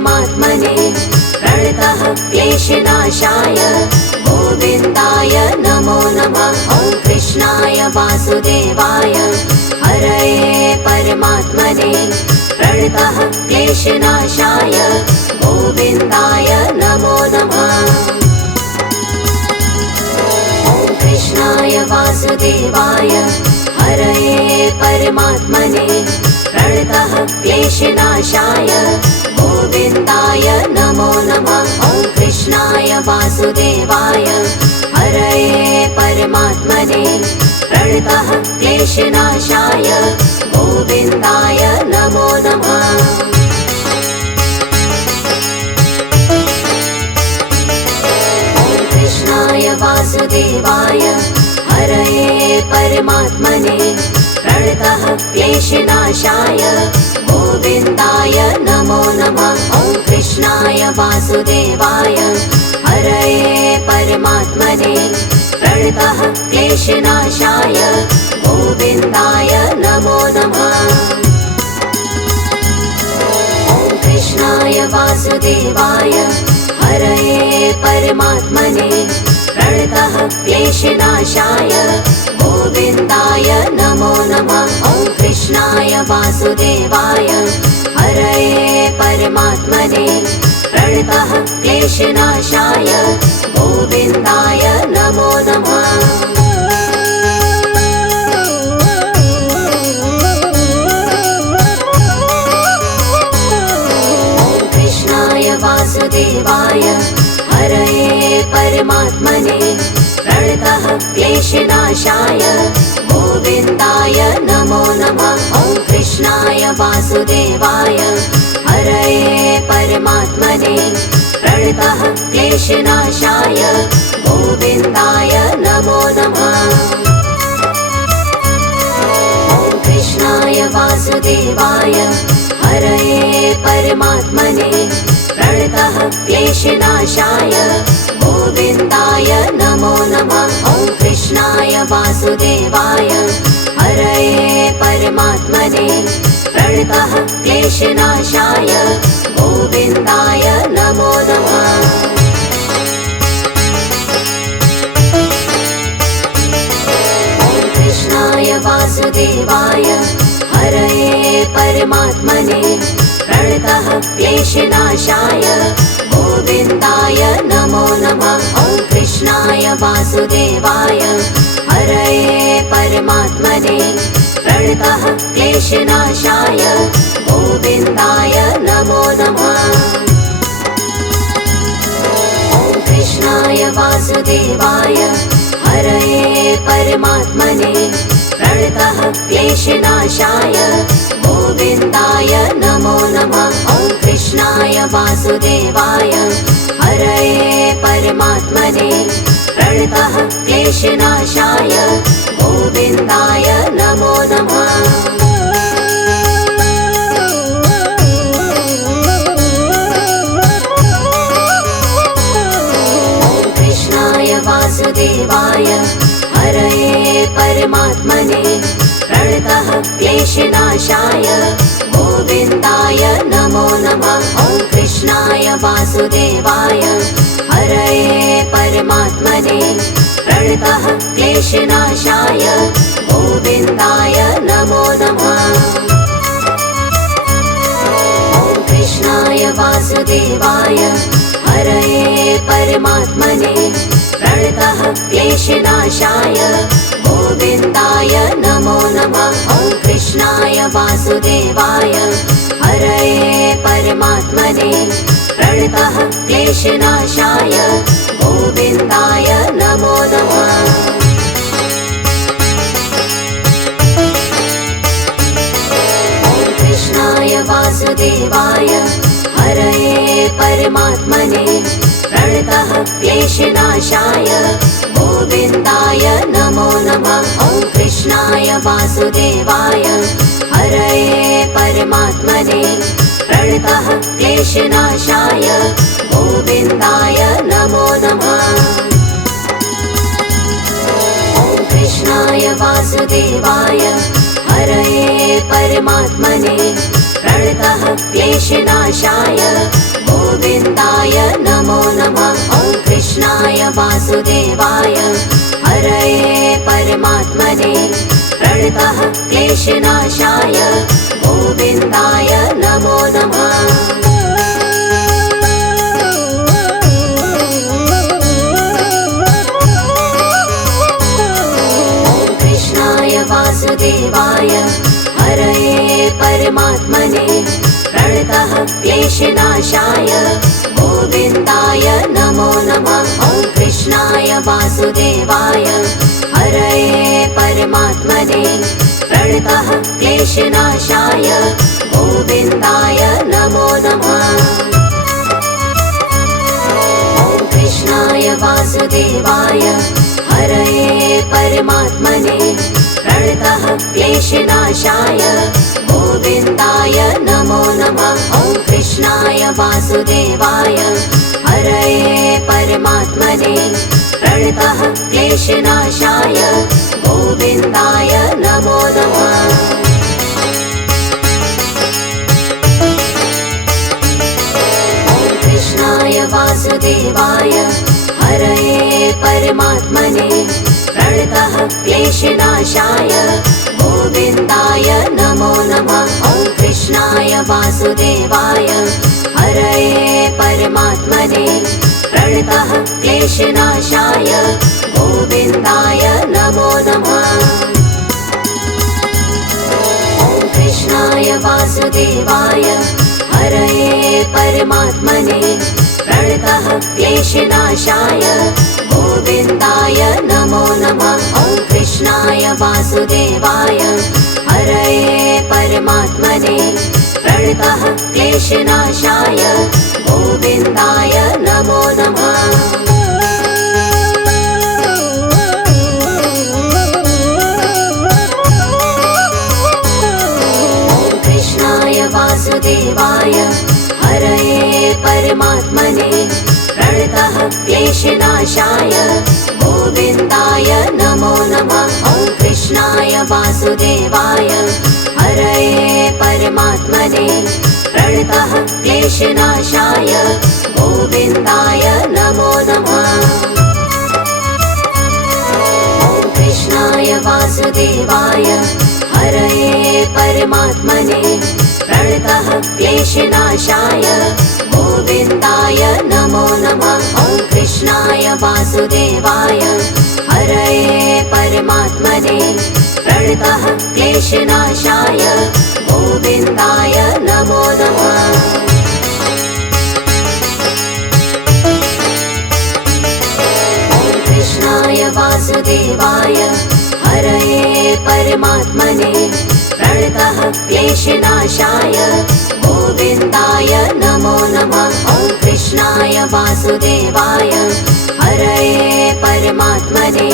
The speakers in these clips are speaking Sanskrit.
परमात्मने प्रणतः क्लेशनाशाय गोविन्दाय नमो नमः। ॐ कृष्णाय वासुदेवाय हरये परमात्मने प्रणतः क्लेशनाशाय गोविन्दाय नमो नमः। ॐ कृष्णाय वासुदेवाय हरये परमात्मने प्रणतः क्लेशनाशाय गोविन्दाय नमो नमः। ॐ कृष्णाय वासुदेवाय हरये परमात्मने प्रणतः क्लेशनाशाय गोविन्दाय नमो नमः। ॐ कृष्णाय वासुदेवाय हरये परमात्मने प्रणतः क्लेशनाशाय गोविन्दाय नमो नमः। ॐ कृष्णाय वासुदेवाय हरये परमात्मने प्रणतः क्लेशनाशाय गोविन्दाय नमो नमः। ॐ कृष्णाय वासुदेवाय हरये परमात्मने प्रणतः क्लेशनाशाय गोविन्दाय नमो नमः। ॐ कृष्णाय वासुदेवाय हरये परमात्मने प्रणतः क्लेशनाशाय गोविन्दाय नमो नमः। ॐ कृष्णाय वासुदेवाय हरये परमात्मने प्रणतः क्लेशनाशाय गोविन्दाय नमो नमः। ॐ कृष्णाय वासुदेवाय हरये परमात्मने प्रणतः क्लेशनाशाय गोविन्दाय नमो नमः। ॐ कृष्णाय वासुदेवाय हरये परमात्मने प्रणतः क्लेशनाशाय गोविन्दाय नमो नमः। ॐ कृष्णाय वासुदेवाय हरये परमात्मने प्रणतः क्लेशनाशाय गोविन्दाय नमो नमः। ॐ कृष्णाय वासुदेवाय हरये परमात्मने प्रणतः क्लेशनाशाय गोविन्दाय नमो नमः। ॐ कृष्णाय वासुदेवाय हरये परमात्मने प्रणतः क्लेशनाशाय गोविन्दाय नमो नमः। ॐ कृष्णाय वासुदेवाय हरये परमात्मने प्रणतः क्लेशनाशाय गोविन्दाय नमो नमः। ॐ कृष्णाय वासुदेवाय हरये परमात्मने प्रणतः क्लेशनाशाय गोविन्दाय नमो नमः। ॐ कृष्णाय वासुदेवाय हरये परमात्मने प्रणतः क्लेशनाशाय गोविन्दाय नमो नमः। ॐ कृष्णाय वासुदेवाय हरये परमात्मने प्रणतः क्लेशनाशाय गोविन्दाय नमो नमः। ॐ कृष्णाय वासुदेवाय हरये परमात्मने प्रणतः क्लेशनाशाय गोविन्दाय नमो नमः। ॐ कृष्णाय वासुदेवाय हरये परमात्मने प्रणतः क्लेशनाशाय गोविन्दाय नमो नमः। ॐ कृष्णाय वासुदेवाय हरये परमात्मने प्रणतः क्लेशनाशाय गोविन्दाय नमो नमः। ॐ कृष्णाय वासुदेवाय हरये परमात्मने प्रणतः क्लेशनाशाय गोविन्दाय नमो नमः। ॐ कृष्णाय वासुदेवाय हरये परमात्मने प्रणतः क्लेशनाशाय गोविन्दाय नमो नमः। ॐ कृष्णाय वासुदेवाय हरये परमात्मने प्रणतः क्लेशनाशाय गोविन्दाय नमो नमः। वासुदेवाय हरये परमात्मने प्रणतः क्लेशनाशाय गोविन्दाय नमो नमः। ॐ कृष्णाय वासुदेवाय हरये परमात्मने प्रणतः क्लेशनाशाय गोविन्दाय नमो नमः। ॐ कृष्णाय वासुदेवाय हरये परमात्मने प्रणतः क्लेशनाशाय गोविन्दाय नमो नमः। ॐ कृष्णाय वासुदेवाय हरये परमात्मने प्रणतः क्लेशनाशाय गोविन्दाय नमो नमः। ॐ कृष्णाय वासुदेवाय हरये परमात्मने प्रणतः क्लेशनाशाय गोविन्दाय नमो नमः। ॐ कृष्णाय वासुदेवाय हरये परमात्मने प्रणतः क्लेशनाशाय गोविन्दाय नमो नमः। ॐ कृष्णाय वासुदेवाय हरये परमात्मने प्रणतः क्लेशनाशाय गोविन्दाय नमो नमः। ॐ कृष्णाय वासुदेवाय हरये परमात्मने प्रणतः क्लेशनाशाय गोविन्दाय नमो नमः। ॐ कृष्णाय वासुदेवाय हरये परमात्मने प्रणतः क्लेशनाशाय गोविन्दाय नमो नमः। ॐ कृष्णाय वासुदेवाय हरये परमात्मने प्रणतः क्लेशनाशाय गोविन्दाय नमो नमः। ॐ कृष्णाय वासुदेवाय हरये परमात्मने प्रणतः क्लेशनाशाय गोविन्दाय नमो नमः। ॐ कृष्णाय वासुदेवाय हरये परमात्मने प्रणतः क्लेशनाशाय गोविन्दाय नमो नमः। ॐ कृष्णाय वासुदेवाय हरये परमात्मने प्रणतः क्लेशनाशाय गोविन्दाय नमो नमः। ॐ कृष्णाय वासुदेवाय हरये परमात्मने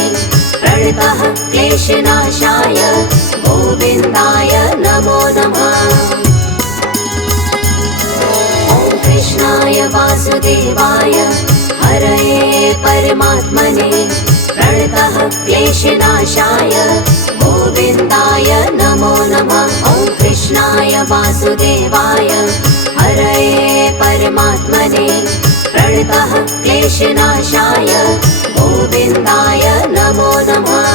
प्रणतः क्लेशनाशाय गोविन्दाय नमो नमः। ॐ कृष्णाय वासुदेवाय हरये परमात्मने प्रणतः क्लेशनाशाय गोविन्दाय नमो नमः। ॐ कृष्णाय वासुदेवाय हरये परमात्मने प्रणतः क्लेशनाशाय गोविन्दाय नमो नमः।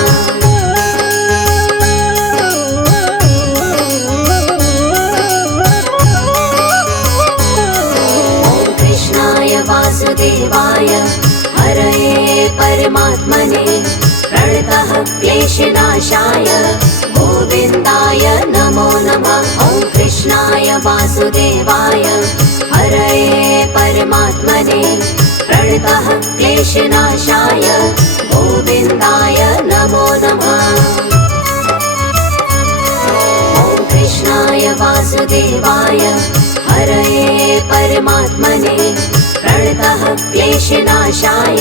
ॐ कृष्णाय वासुदेवाय हरये परमात्मने प्रणतः क्लेशनाशाय गोविन्दाय नमो नमः। ॐ कृष्णाय वासुदेवाय हरये परमात्मने प्रणतः क्लेशनाशाय गोविन्दाय नमो नमः। ॐ कृष्णाय वासुदेवाय हरये परमात्मने प्रणतः क्लेशनाशाय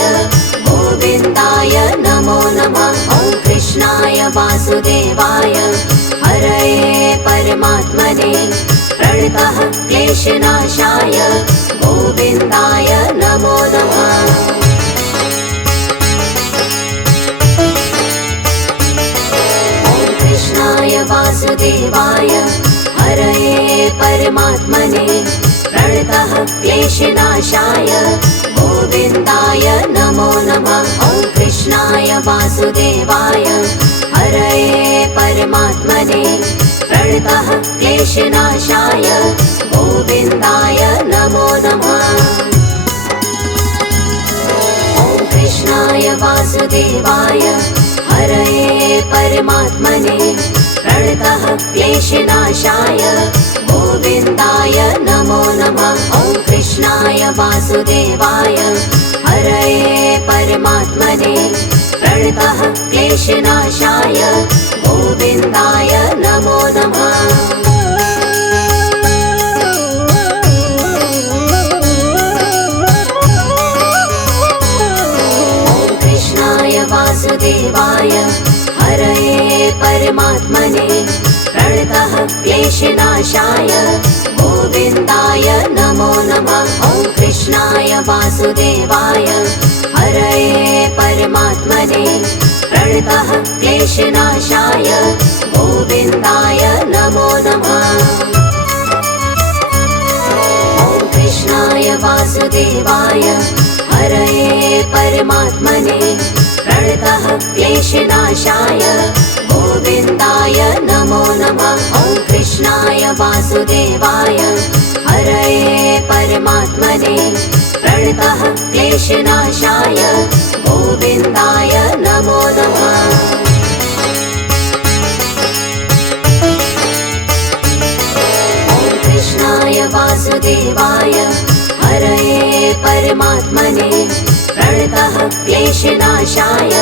गोविन्दाय नमो नमः। ॐ कृष्णाय वासुदेवाय हरये परमात्मने प्रणतः क्लेशनाशाय गोविन्दाय नमो नमः। ॐ कृष्णाय वासुदेवाय हरये परमात्मने प्रणतः क्लेशनाशाय क्लेशनाशाय गोविन्दाय नमो नमः। ॐ कृष्णाय वासुदेवाय हरये परमात्मने प्रणतः क्लेशनाशाय गोविन्दाय नमो नमः। ॐ कृष्णाय वासुदेवाय हरये परमात्मने प्रणतः क्लेशनाशाय गोविन्दाय नमो नमः। ॐ कृष्णाय वासुदेवाय हरये परमात्मने प्रणतः क्लेशनाशाय गोविन्दाय नमो नमः। वासुदेवाय हरये परमात्मने प्रणतः क्लेशनाशाय गोविन्दाय नमो नमः। ॐ कृष्णाय वासुदेवाय हरये परमात्मने प्रणतः क्लेशनाशाय गोविन्दाय नमो नमः। ॐ कृष्णाय वासुदेवाय हरये परमात्मने प्रणतः क्लेशनाशाय गोविन्दाय नमो नमः। ॐ कृष्णाय वासुदेवाय हरये परमात्मने प्रणतः क्लेशनाशाय गोविन्दाय नमो नमः। ॐ कृष्णाय वासुदेवाय हरये परमात्मने प्रणतः क्लेशनाशाय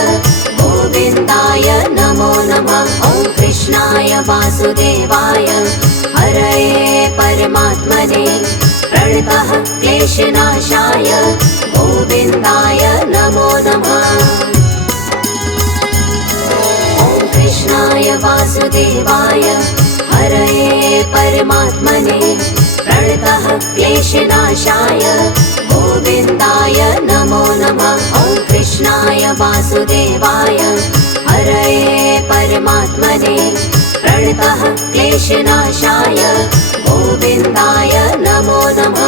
गोविन्दाय नमो नमः। ॐ कृष्णाय वासुदेवाय हरये परमात्मने प्रणतः क्लेशनाशाय गोविन्दाय नमो नमः। ॐ कृष्णाय वासुदेवाय हरये परमात्मने प्रणतः क्लेशनाशाय गोविन्दाय नमो नमः। ॐ कृष्णाय वासुदेवाय हरये परमात्मने प्रणतः क्लेशनाशाय गोविन्दाय नमो नमः।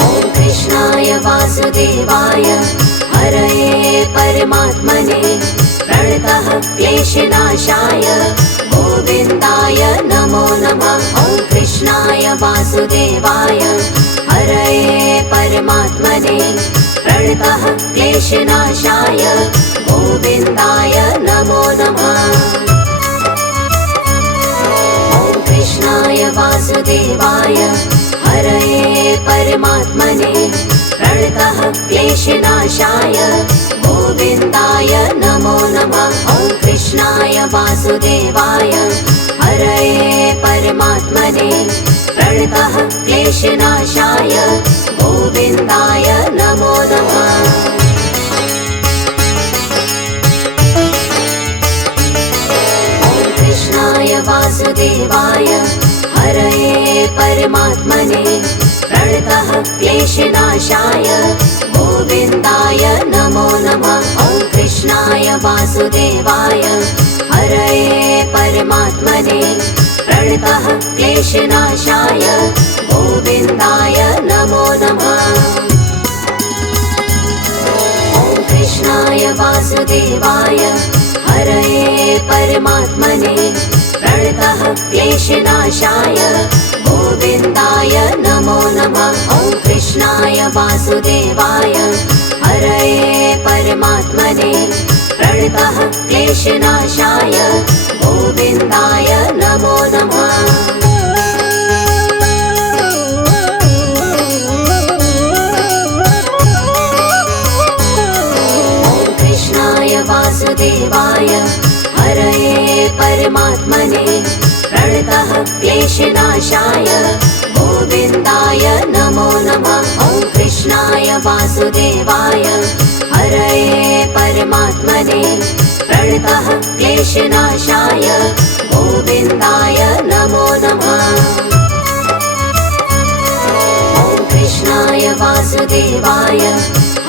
ॐ कृष्णाय वासुदेवाय हरये परमात्मने प्रणतः क्लेशनाशाय गोविन्दाय नमो नमः। ॐ कृष्णाय वासुदेवाय हरये परमात्मने प्रणतः क्लेशनाशाय गोविन्दाय नमो नमः। ॐ कृष्णाय वासुदेवाय हरये परमात्मने प्रणतः क्लेशनाशाय गोविन्दाय नमो नमः। ॐ कृष्णाय वासुदेवाय हरये परमात्मने प्रणतः क्लेशनाशाय गोविन्दाय नमो नमः। ॐ कृष्णाय वासुदेवाय हरये परमात्मने प्रणतः क्लेशनाशाय गोविन्दाय नमो नमः। ॐ कृष्णाय वासुदेवाय हरये परमात्मने प्रणतः क्लेशनाशाय गोविन्दाय नमो नमः। ॐ कृष्णाय वासुदेवाय हरये परमात्मने प्रणतः क्लेशनाशाय गोविन्दाय नमो नमः। ॐ कृष्णाय वासुदेवाय हरये परमात्मने प्रणतः क्लेशनाशाय गोविन्दाय नमो नमः। ॐ कृष्णाय वासुदेवाय हरये परमात्मने प्रणतः क्लेशनाशाय गोविन्दाय नमो नमः। ॐ कृष्णाय वासुदेवाय हरये परमात्मने प्रणतः क्लेशनाशाय गोविन्दाय नमो नमः। ॐ कृष्णाय वासुदेवाय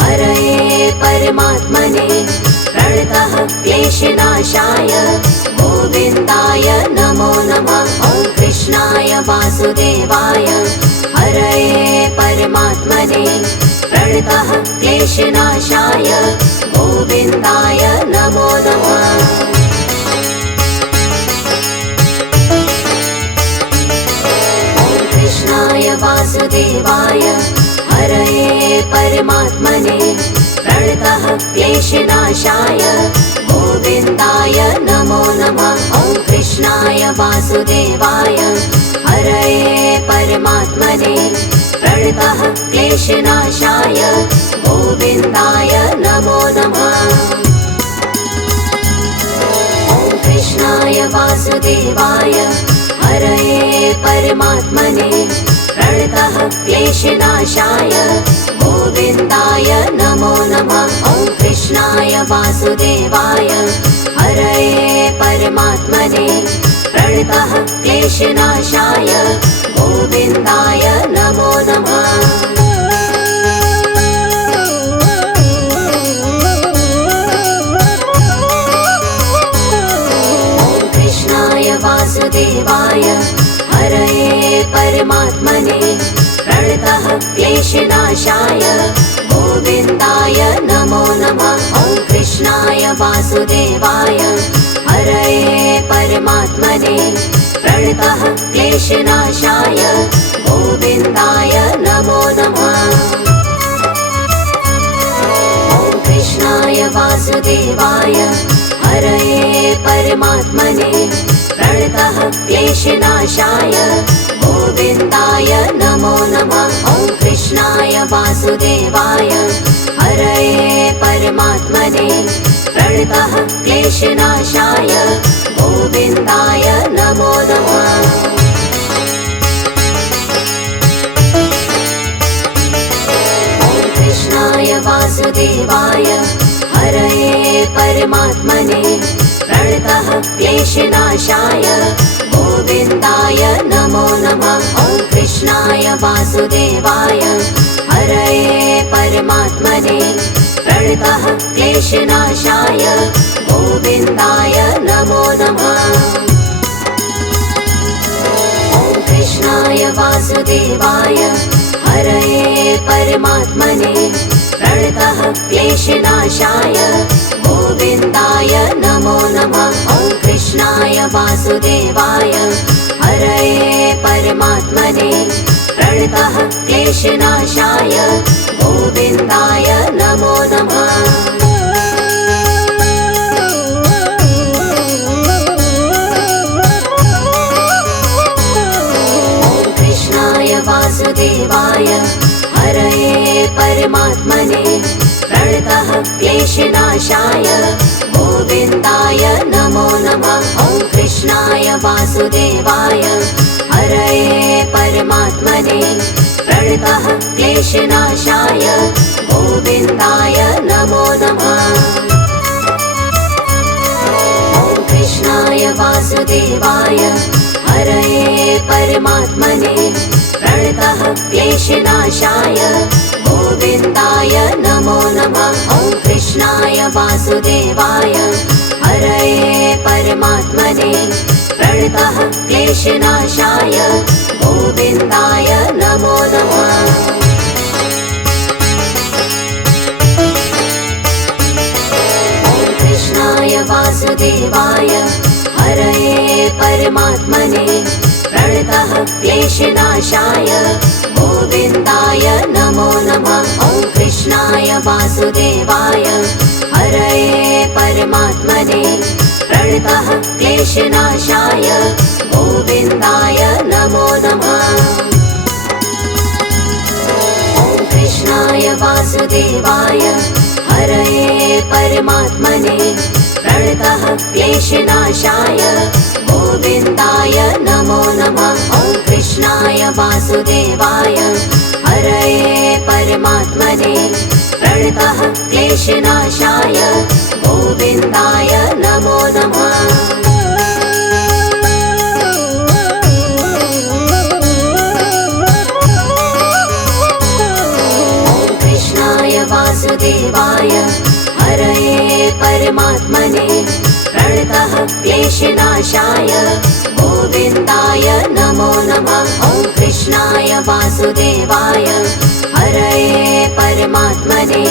हरये परमात्मने प्रणतः प्रणतः क्लेशनाशाय गोविन्दाय नमो नमः। ॐ कृष्णाय वासुदेवाय हरये परमात्मने प्रणतः क्लेशनाशाय गोविन्दाय नमो नमः। कृष्णाय वासुदेवाय हरये परमात्मने प्रणतः क्लेशनाशाय गोविन्दाय नमो नमः। ॐ कृष्णाय वासुदेवाय हरये परमात्मने प्रणतः क्लेशनाशाय गोविन्दाय नमो नमः। ॐ कृष्णाय वासुदेवाय हरये परमात्मने प्रणतः क्लेशनाशाय गोविन्दाय नमो नमः। ॐ कृष्णाय वासुदेवाय हरये परमात्मने प्रणतः क्लेशनाशाय गोविन्दाय नमो नमः। वासुदेवाय हरये परमात्मने प्रणतः क्लेशनाशाय गोविन्दाय नमो नमः। ॐ कृष्णाय वासुदेवाय हरये परमात्मने प्रणतः क्लेशनाशाय गोविन्दाय नमो नमः। ॐ कृष्णाय वासुदेवाय हरये परमात्मने प्रणतः क्लेशनाशाय गोविन्दाय नमो नमः। ॐ कृष्णाय वासुदेवाय हरये परमात्मने प्रणतः क्लेशनाशाय गोविन्दाय नमो नमः। ॐ कृष्णाय वासुदेवाय हरये परमात्मने प्रणतः क्लेशनाशाय गोविन्दाय नमो नमः। ॐ कृष्णाय वासुदेवाय हरये परमात्मने प्रणतः क्लेशनाशाय गोविन्दाय नमो नमः। ॐ कृष्णाय वासुदेवाय हरये परमात्मने प्रणतः क्लेशनाशाय गोविन्दाय नमो नमः। ॐ कृष्णाय वासुदेवाय हरये परमात्मने प्रणतः क्लेशनाशाय गोविन्दाय नमो नमः। ॐ कृष्णाय वासुदेवाय हरये परमात्मने प्रणतः क्लेशनाशाय गोविन्दाय नमो नमः। ॐ कृष्णाय वासुदेवाय हरये परमात्मने प्रणतः क्लेशनाशाय गोविन्दाय नमो नमः। ॐ कृष्णाय वासुदेवाय हरये परमात्मने प्रणतः क्लेशनाशाय गोविन्दाय नमो नमः। ॐ कृष्णाय वासुदेवाय हरये परमात्मने प्रणतः क्लेशनाशाय गोविन्दाय नमो नमः। ॐ कृष्णाय वासुदेवाय हरये परमात्मने प्रणतः क्लेशनाशाय गोविन्दाय नमो नमः। ॐ कृष्णाय वासुदेवाय हरये परमात्मने प्रणतः क्लेशनाशाय गोविन्दाय नमो नमः। ॐ कृष्णाय वासुदेवाय हरये परमात्मने प्रणतः क्लेशनाशाय गोविन्दाय नमो नमः। ॐ कृष्णाय वासुदेवाय हरये परमात्मने प्रणतः क्लेशनाशाय गोविन्दाय नमो नमः। ॐ कृष्णाय वासुदेवाय हरये परमात्मने क्लेशनाशाय गोविन्दाय नमो नमः। ॐ कृष्णाय वासुदेवाय हरये परमात्मने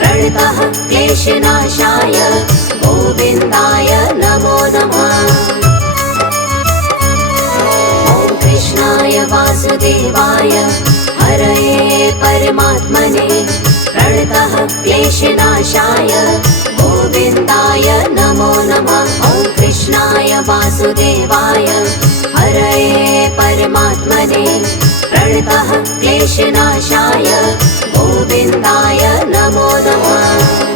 प्रणतः क्लेशनाशाय गोविन्दाय नमो नमः। ॐ कृष्णाय वासुदेवाय हरये परमात्मने प्रणतः क्लेशनाशाय गोविन्दाय नमो नमः। ॐ कृष्णाय वासुदेवाय हरये परमात्मने प्रणतः क्लेशनाशाय गोविन्दाय नमो नमः।